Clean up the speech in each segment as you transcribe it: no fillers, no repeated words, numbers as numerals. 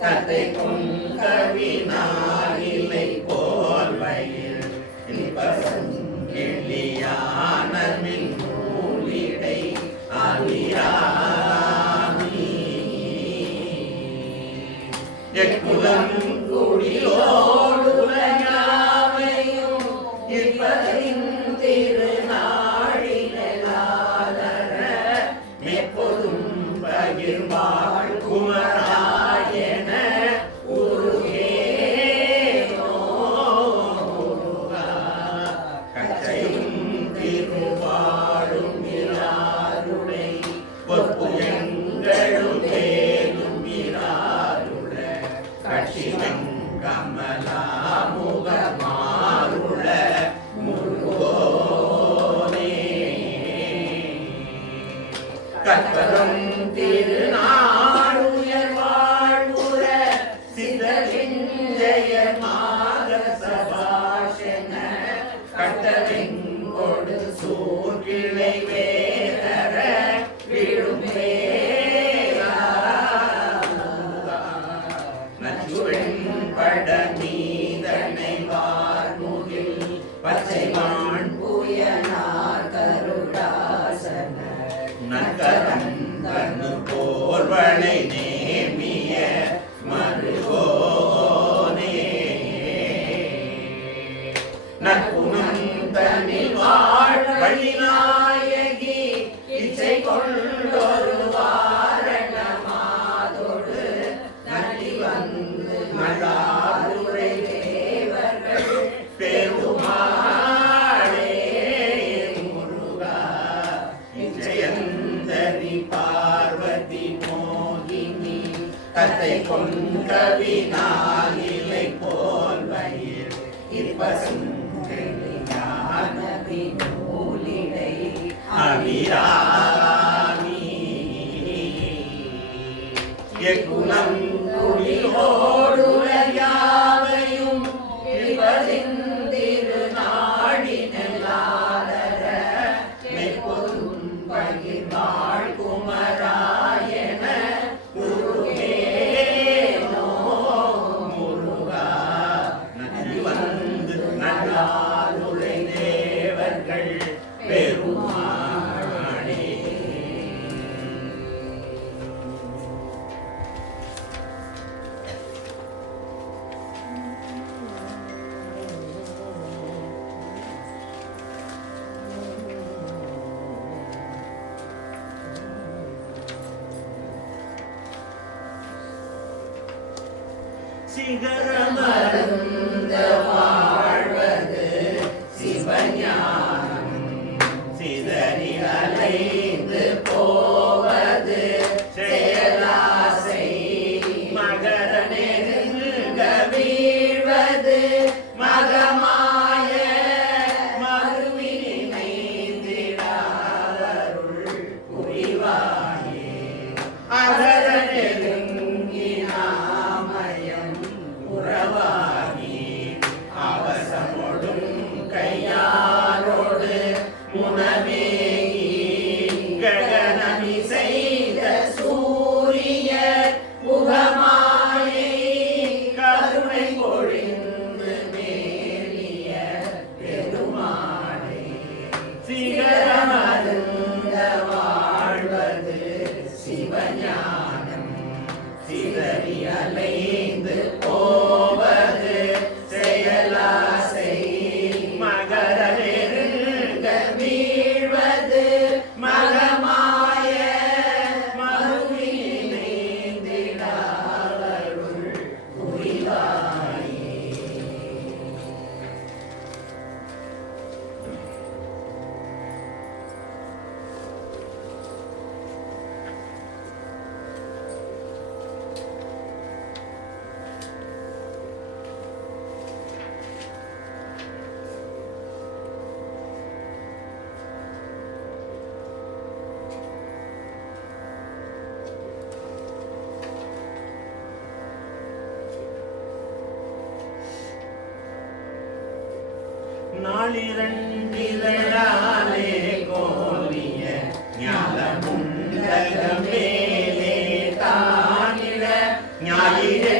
கதை பொங்கவினாயிலை போல் வயிறு கிளியான மின் நூலிடை அவிராமி எக்குலம் குடியோடு உலகாவையும் இருப்பதின் திருநாழிலாதர எப்போதும் பகிர்வாழ் குமராயன உருகேனோ கச்சையும் திருவாழும் இராருடை பொற்புயங்களும் வேலும் இராருட கட்சிவன் கமலாமுக மாருள முருகோனே கற்பகம் திருநாளுயர் வாழ்வுற சிதறிஞ்சய மாதசபாஷன கட்டவெங்கொடு சூழ்கிளை வேதர விழும் நச்சுவெண்பட மீதனை வார்முகில் பச்சை மான் புயனார் கருடாசன நக்கரந்தனு போர்வளை நேமிய மருகோனே நற்குணம் தனில் வாழ் வழிநாயகி இச்சை கொண்டொரு வாரண மாதோடு நலி வந்து நல்லாருரை தேவர்கள் பெருமாளே முருகா இச்சையந்தரி பார்வதி மோகினி கதை கொங்கவினாயிலை போல் வயிறு இருப்பசும் நூலிடை அவிராமி எக்குலம் குடியோடுரையாவையும் இருப்பதின் திருநாடினலாதர எப்போதும் பகிர்வாழ் குமராயன உருகேனோ முருகா நதி வந்து நல்லாருளை தேவர்கள் பெருமாளே. சிகரமருந்த வாழ்வது சிவஞானம் சிதறி அலைந்து போவது செயலாசை மகர நெருங்க வீழ்வது மகமாய மறுவினைந்திடாதருள் புரிவாயே அகர நெருங்கினாமயம் உறவாகி அவசமொடும் கையாரோடு முனமேகி ககனமி செய்த சூரிய முகமாயை கருணை பொழிந்து மேலிய பெருமாளே சிகரமருந்த வாழ்வது சிவஞானம் சிதறி அலைந்து போவது செயலாசை மகர நெருங்க வீழ்வது மகமாய மறுவினைந்திடாதருள் புரிவாயே. நாளிரண்டிதழாலே கோலிய ஞாலமுண்டக மேலே தானிட ஞாயிறு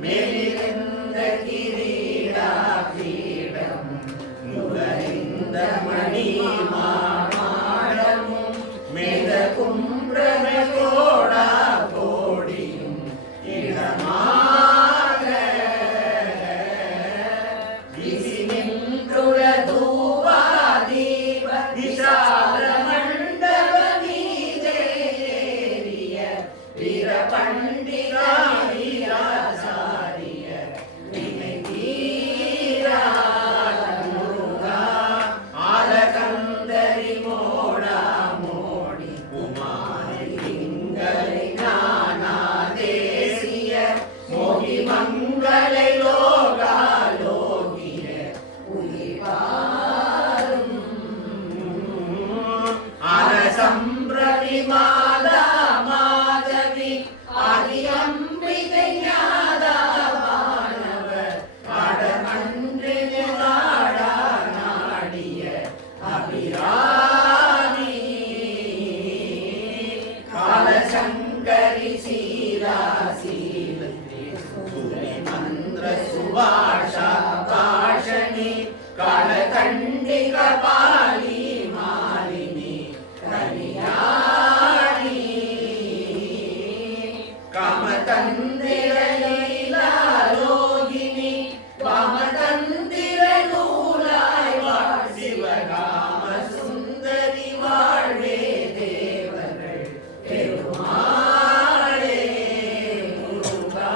மெலிந்த கிரீடாபீடம் நுழைந்த மணி மாடமும் மிதக்கும் பிரமையோடா கோடியும் இடமாக விசி நின்றுள தூவாதீப விசால மண்டப மீதேறிய வீர பண்டிதாச்சாரிய வினை தீரா முருகா ஆலகந்தரி மோடா மோடி குமாரி திங்களை நானா தேசிய மோகி மங்களை லோகா லோகிய உயிர்வாரும் அரசம்பிரவி மாதா மாதவி ஆதியம்பிகை ஞாதா வானவர் ஆடமன்று நாடா நாடிய அபிராமி காலசங்கரி சீலா சீலி மந்திர சுபாஷா பாஷணி காலகண்டி கபாலி மாலினி கனியாணி காமதந்திர லீலாலோகினி வாமதந்திர நூலாய் வாழ் சிவகாம சுந்தரி வாழ்வே தேவர்கள் பெருமாளே முருகா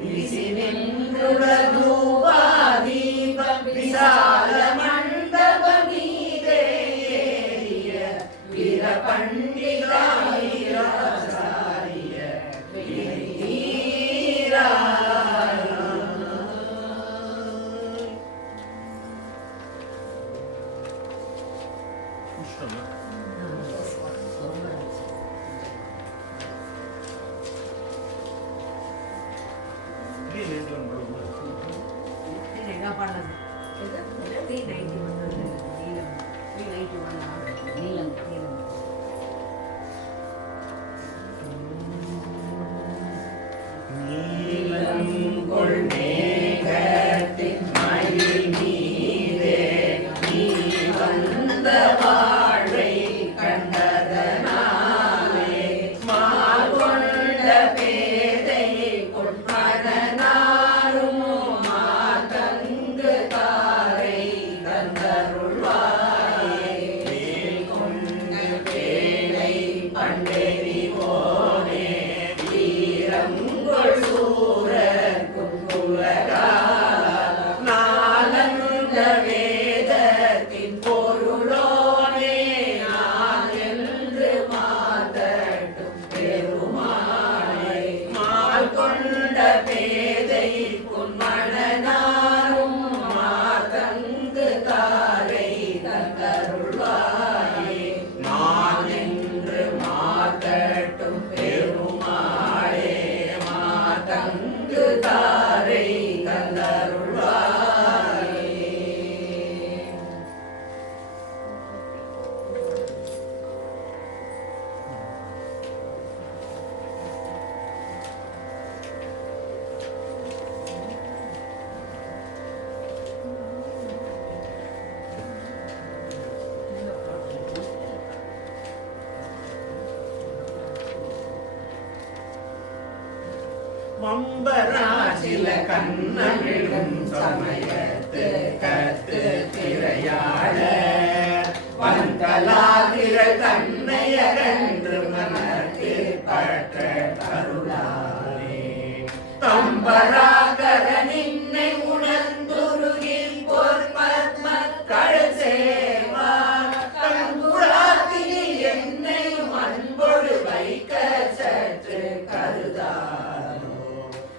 விசி நின்றுள தூபாதீப விசால மண்டப மீதே ஏறிய வீர பண்டிதாச்சாரிய வினை தீரா நீலங்கொள் மேகத்தின் மயில் மீதே நீ வந்த வாழ்வை கண்டதனாலே மால்கொண்ட பேதை கொண்மனாரும் மாதங்கு தாரை தந்தருள்வாயே வேல் கொண்டு பேழை பண்டேறி போனே வீரங்கொள் சூரர் குங்குலகா நாலந்த வேதத்தின் பொருளோனே நான் என்று மாதட்டும் பெருமாளே மால் கொண்ட பேதை பொன்மணனாரும் மாதங்கு தாரை தந்தருள்வாயே நான் என்று மாதட்டும் பெருமாளே மாதங்கு தாரை தந்தருள்வாயே மம்பராசில கண்ணமிழும் சமயத்து கத்து திரையாட வந்தலாகிற கண்ணையகன்று மனத்து பற்ற கருளாலே தம்பராகர நின்னை உணர்ந்துருகி பொற்பத்ம கழுசேவா தங்குராத்திரி என்னையும் அன்பொடு வைக்க சற்று கருதாரோ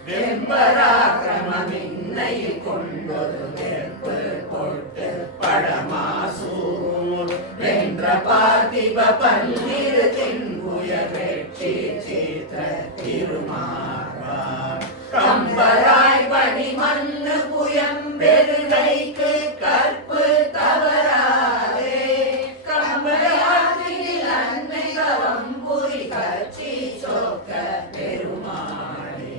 வெம்பராக்கிரமின்னையில் கொண்டொரு வெற்பு பொட்டு பழமாசூர் வென்ற பார்த்திப பன்னிரு தின்புய வெற்றி சித்திர திருமார்பா கம்பராய் பணி மண்ணு புயம்பெருகைக்கு கற்பு தவறாதே கம்பராற்றில் அன்னை கவம்புரி கட்சி சொக்க பெருமாளே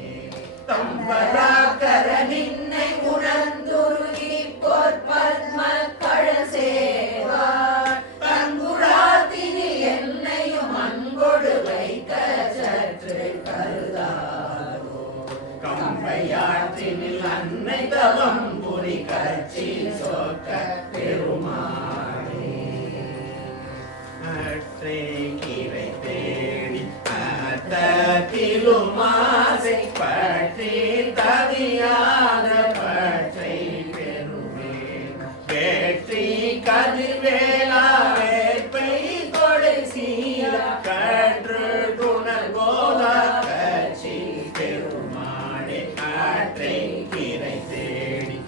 தம் பராக்கர நின்னை உணர்ந்துருகி பொற்பத்ம கழசேவார் தங்குழாத்தினில் என்னையும் அன்பொடு வைக்க சற்று கருதாரோ கம்பையாற்றினில் அன்னை தவம் புரி கட்சி சொக்க பெருமாளே அற்றை கீரை தேடி அத்திலுமாசை பற்றி தவியாத பற்றை பெருமே வெற்றி கதிர்வேலா வேட்பை கொடை சீர கற்று துணர் போதா கட்சி பெருமாளே அற்றை கீரை தேடி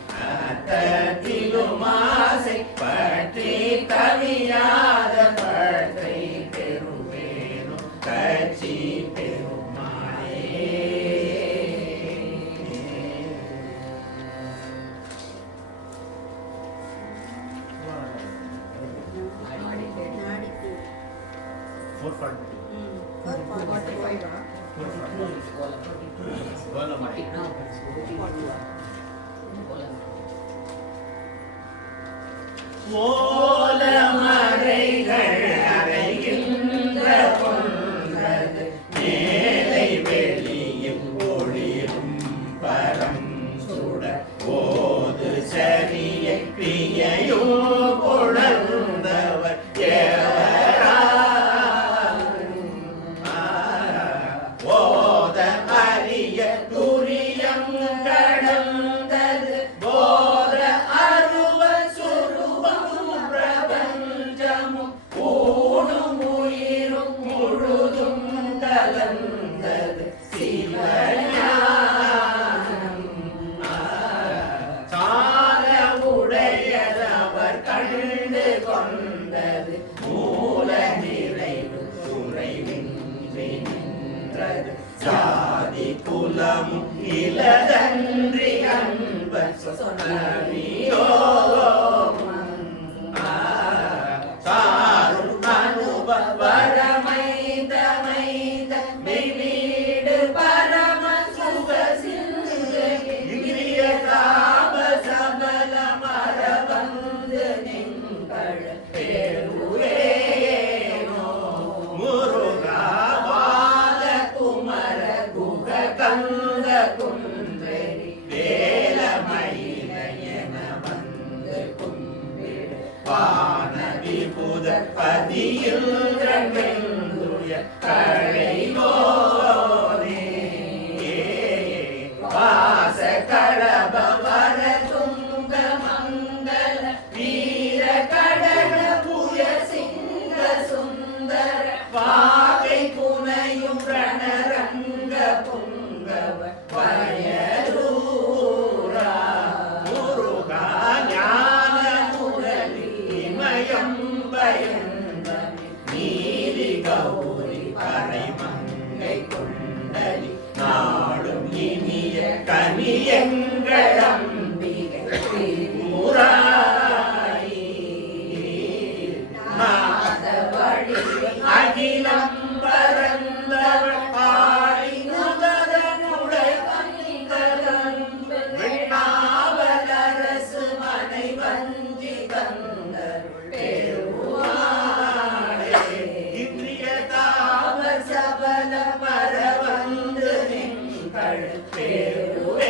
அத்திலுமாசை பற்றி தவியாத பற்றை பெருமேனோ கட்சி பெருமாளே ஓலமறைகள் அறைகின்ற கொன்றது மேலை வெளியில் ஒளிரும் பரம் சுட ஓது சரிய பிரியையோ உணர்ந்தவர் ஓத அரிய துரியம் கடந்தது போத அருவ சுருவம் பிரபஞ்சமும் ஊடும் உயிரும் முழுதும் கலந்தது சிவஞானம் சார உடையதவர் கண்டு கொண்டது மூல நிறைவு குறைவின்றி நின்றது சாதி குலமும் இலதன்றி அன்பர் சொன்னோ சாரும் அனுபவரமைத மெய்வீடு பரம சுக சிந்து இந்திரிய தாப சபல மரபந்து நீங்கள் பேருவேனோ முருகாவால குமர குக கந்த குன்றெறி வேலமயில என வந்து கும்பிடு வான விபுத பதியில் வெந்துய கழைவோனே வாச கடப வர துங்க மங்கள வீர கடக புய சிங்க சுந்தர வாகை புனையும் ரணரங்க புங்கவ வயலூரா முருகா ஞான முரளி இமயம் பயந்த நீலி கௌரி பறைமங்கை கொண்டலி நாடும் இனிய கனியங்கள் அம்பிகை திரிபுராரி நாதவழி அகிலம் பரந்தவள் பாடி நுதரனுடை கண்கலந்து வெண்ணாவலரசு மனை வஞ்சி கந்தருள் பெருமாளே இந்திரிய தாவ சபல மரவந்து நின்கள் பெருவேனோ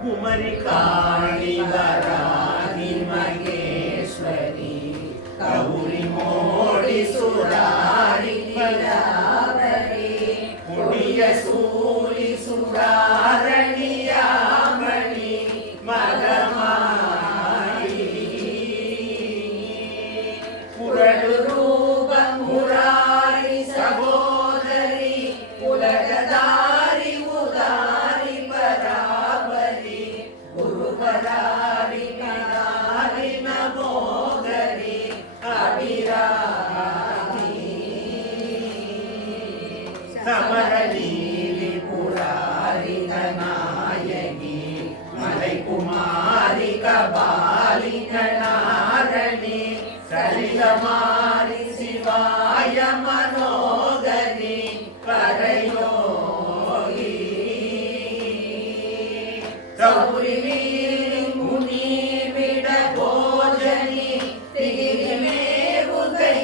குமரி காளி வராகி மகேஸ்வரி கௌரி மோடி சுராரி பராவரி புண்ணிய சூரி சுராரணியாமணி மகமாயி புரடு ரூப முராரி சகோதரி உலகதாரி உதாரி பராபரி குருபராரி கணாரி நமோகரி அபிராமி சமரலீலி புராரி நாயகி மலை குமாரி கபாலி கணாரணி சலிலமாரி சிவாய மனோகரி பரயோகி சௌரி வீரி முனி விட போஜனி திகிரி மேவுதையாளி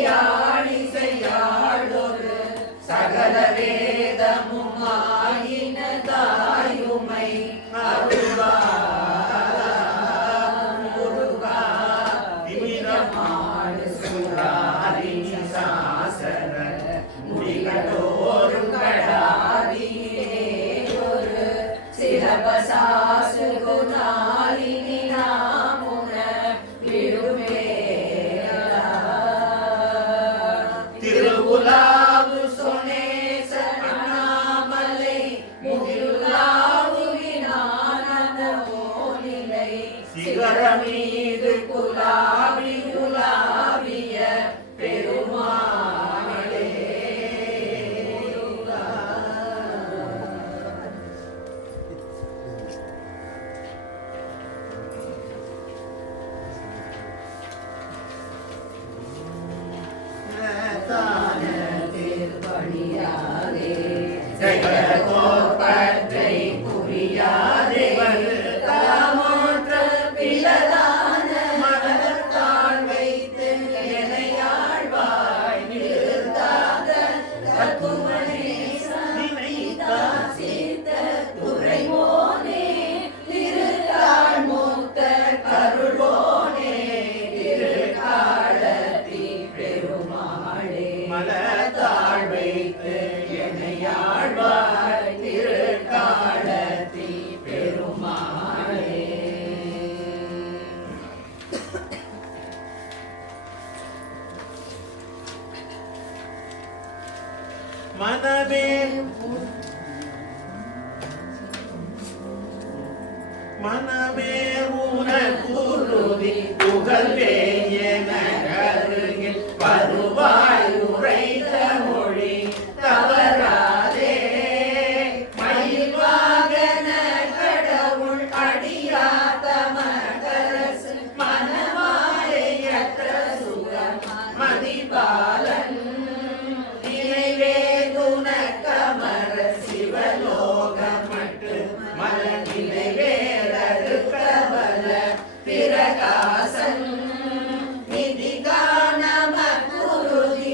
செய்யாளொரு சகல வேதமுமாயின தாயுமை அருள்வா முருகா திமிரமாடு சுராரிணி சாசன முடிகளோரும் கடாரியே ஒரு சிலபசாசு குணாலினி நாமுன விழுவேலா திருவுலாவு சொனேச அண்ணாமலை முகிலுலாவு வினானந்த ஓலிலை சிகரமீது குலாவி குலாவிய பெருமாளே திருப்பணியாதே ஜெகதோர் பற்றை புரியாதே தாமோற்ற பிளதான மனத்தாள் வைத்து எனையாழ்வாய் நிறுத்தாத தத்துவனேசனைத்தார் சீத்த துறைவோனே திருத்தாள் மூத்த கருள்வோனே திருக்காலத்தி பெருமாளே மலத்தாள் வைத்து எனையாழ்வாய் திருக்காலத்தி பெருமாளே மனமே உனக்குருதி புகழ்வே என கருகில் வருவாய் உரைத்த மொழி தவறாதே மயில் வாகன கடவுள் அடியாத மகரசு மனமாயற்ற சுகம் மதிபாலன் நினைவேதுன கமர சிவலோகமட்டு மலநிலை வேறரு கபல பிரகாசன் நிதிகானம குருதி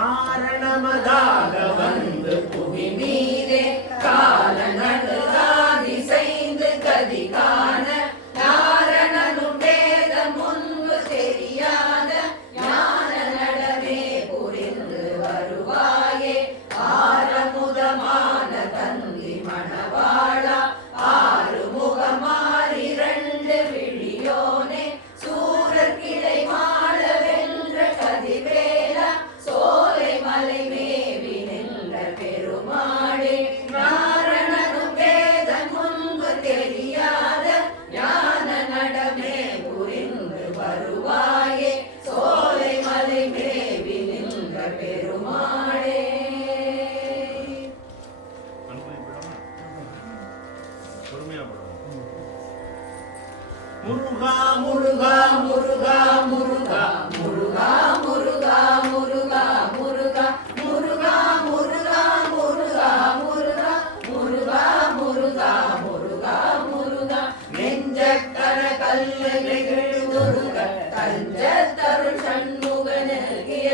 காரணமதாக வந்து புவி மீதே கால நடுகாதி செய்து கதி காண நாரணனும் வேத முன்பு தெரியாத ஞான நடமே புரிந்து வருவாயே ஆரமுதமான தந்தி மணவாளா ஆறு முகமாறிரண்டு விழியோனே சூரர் கிளை மாட வென்ற கதிவேலா சோலை மலை மேவி நின்ற பெருமாளே நாரணனும் வேத முன்பு தெரியாத ஞான நடமே புரிந்து வருவாயே சோலை மலை மேவி நின்ற பெருமாளே. முருகா முருகா முருகா முருகா முருகா முருகா முருகா முருகா முருகா முருகா முருகா முருகா முருகா முருகா முருகா முருகா நெஞ்சக்கர கல்லு நெகிழ்ந்துருக தஞ்சத்தருள் சண்முகனிய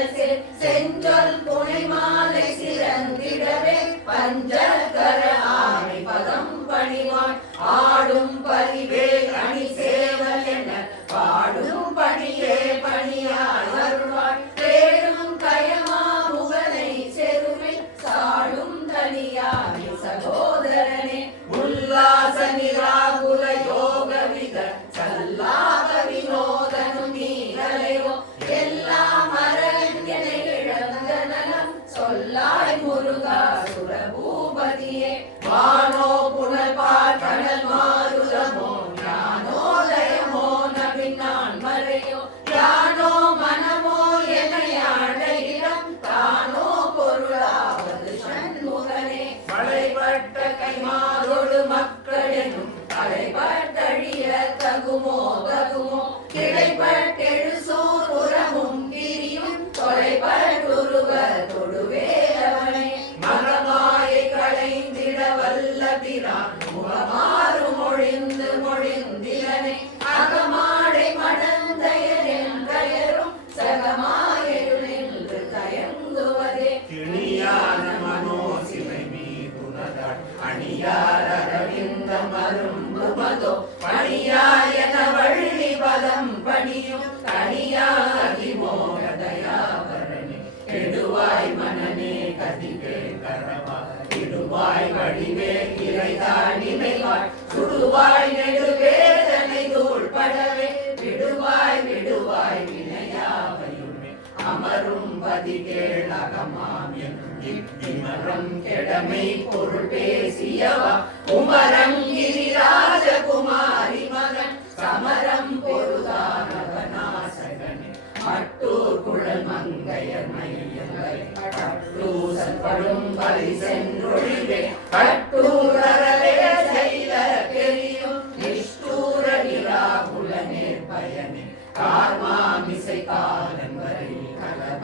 செஞ்சொல் புனை மாலை சிறந்திடவே பஞ்சகர ஆமை பதம் பணிவான் ஆடும் பரிவே அணி சேவல் என பாடும் பணியே பணியாய் அருள்வாய் தேடும் கயமா முகனை செருவில் சாடும் தனியாய் சகோதரனே உல்லாச நிராகுல யோக வித சல்லாக வினோதனும் நீரலையோ எல்லாம் அரண்யனை இழந்த நலம் சொல்லாய் முருகா சுரபூபதியே வானோ புனல் பார் கடல் மாருதமோ ஞானோதயமோ நபின்னான் மறையோ யானோ மனமோ எனையாட இடம் தானோ பொருளாவது சண்முகனே வளைபட்ட கைமாறொடு மக்களெனும் தலைபட்டழிய தகுமோ தகுமோ கிடைப்பட்டெழு சூர் உரமும் கிரியும் தொலைபட்டுருவ தொடுவேலவனே மகமாயை களைந்திட வல்ல பிரான் முகமாறு மொழிந்து மொழிந்திலனே அகமாடை மடந்தையர் என்றயரும் சகமாயருள் என்று தயங்குவதே கிணியான மனோசிலை மீதுனதாள் அணியார் அரவிந்த மரும்பு மதோ பணியாயன வள்ளி பதம் பணியும் தனியாகி மோகதயாவரணே கெடுவாய் மனநே கதிவே கரவா இடுவாய் வடிவே இறைதான் நினைவாய் சுடுவாய் நெடுவேதனை தூள் படவே விடுவாய் விடுவாய் வினையாவையுமே அமரும் பதிகேள் அகமாம் என்னும் இத்திமரம் கெடமை பொருள் பேசியவா குமரம் கிரிராஜ குமாரி மகன் சமரம் பொருதானவனாசகனே மட்டூர் குழல் மங்கையர் மையங்களை கட்டூசல் படும் பலி சென்றொழிவே கட்டூரவே செய்த பெரியும் நிஷ்டூர நிராகுல நேர்பயனே கார்மாமிசை காலன் வரை கலவ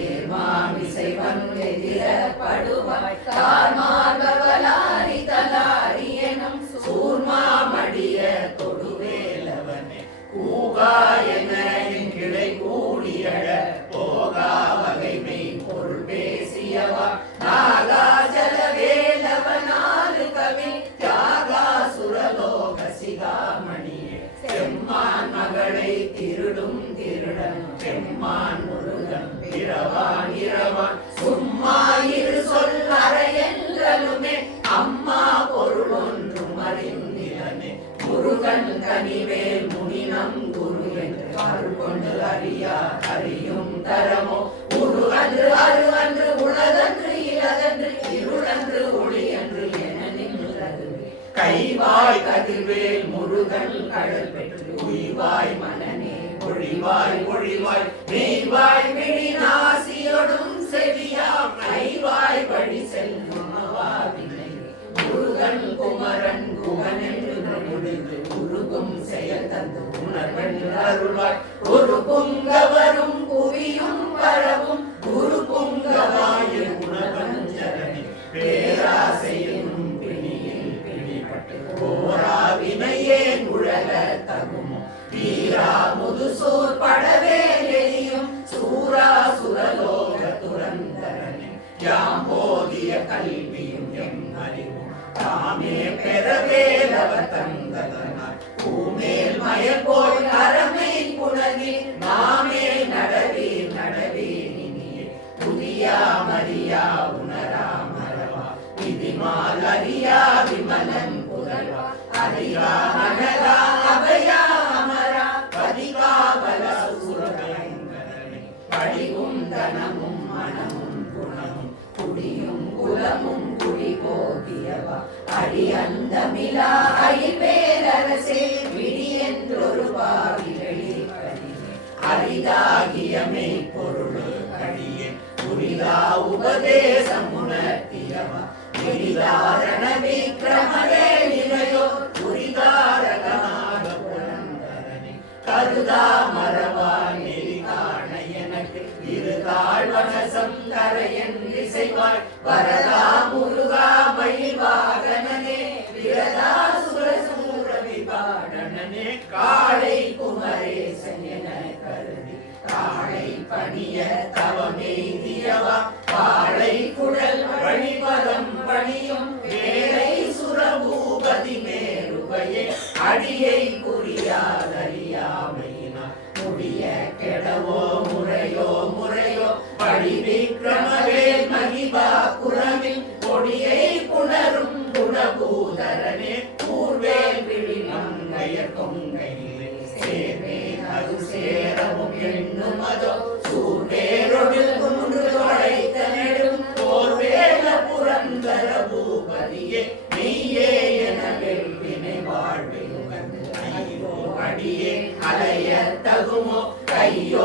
ஏர்மாமிசை வந்தெதிர படுவாய் கார்மார்பவலாரி தலாரி எனும் சூர்மாமடிய தொடுவேலவனே கூகாயன கிளை கூடியழ போகா வகைமை பொருள் பேசியவா நாகாஜல வேலவனாலு கவி தியாகா சுரலோக சிகாமணியே செம்மான் மகளை திருடும் திருடன் செம்மான் முருகன் இரவான் இரவான் சும்மா இரு சொல்லற என்றலுமே அம்மா பொருள் ஒன்றும் அறிந்திலனே முருகன் கனிவேல் முனினம் குரு என்று அருள் கொண்டு அறியா அறியும் தரமோ உரு அன்று அரு அன்று உளதன்று இளதன்று இருளன்று ஒளி என்று என நின்றது கைவாய் கதிர்வேல் முருகன் கடல் பெற்று உய்வாய் மனநே ஒழிவாய் ஒழிவாய் மெய்வாய் விழி நாசியொடும் செவியாம் ஐவாய் வழி செல்லும் அவாவினை முருகன் குமரன் குகன் என்று முடிந்து உருகும் செயல் தந்து உணர்வென்று அருள்வாய் ஒரு புங்கவரும் புவியும் பரவும் குரு புங்கவாய குணபஞ்சரணி பேராசையும் பிணியில் பிணிப்பட்டு போராவினையே உழல தகுமோ வீரா முதுசூர் படவே எரியும் சூரா சுரலோக துறந்த யாம் போதிய கல்வியும் எம் அறிவும் தாமே பெறவேலவர் தந்ததனார் பூமேல் மயக்கோள் அறமை புணர்வில் நாமே நடவீர் நடவீர் இனியே புதியா மரியா உணரா மரவா விதிமால் அறியா விமலன் புகழ்வா அறியா அனரா அபயா அமரா பதிகாவல சூரபயங்கரனே படிவும் தனமும் மனமும் குணமும் குடியும் குலமும் குடி போகியவா அடி அந்தமிலா அயில்வேலரசே விடி என்றொரு பாவிகளே அரிதாகிய மெய்ப்பொருள் கடியே புரிதா உபதேசம் உணர்த்தியவா விரிதாரண விக்ரமரே நிலையோ புரிதாரகனாக புலந்தரனே கருதா மரவா நெறி காண எனக்கு இருதாழ்வனசம் தரையன் இசைவாய் வரதா முருகா மயில்வாகனனே விரதா சுரசூர விபாடனனே காளை குமரேசன் என கருதி காளை பணிய தவமெய்தியவா பாளை குழல் வழிபதம் பணியும் வேலை சுரபூபதி மேருகையே அடியை குறியாதறியாமையினா முடிய கெடவோ முறையோ முறையோ படி விக்ரமவேல் மகிபா குரமில் கொடியை புணரும் குணபூதரனே கூர்வேல் விழி மங்கையர் கொங்கையிலே சேர்வே அது சேரவும் எண்ணுமதோ சூர்வேரொடில் குன்று தொலைத்த நெடும் போர்வேல புரந்தர பூபதியே நீயே என வெல்வினை வாழ்வை உகந்து ஐயோ அடியே அலைய தகுமோ கையோ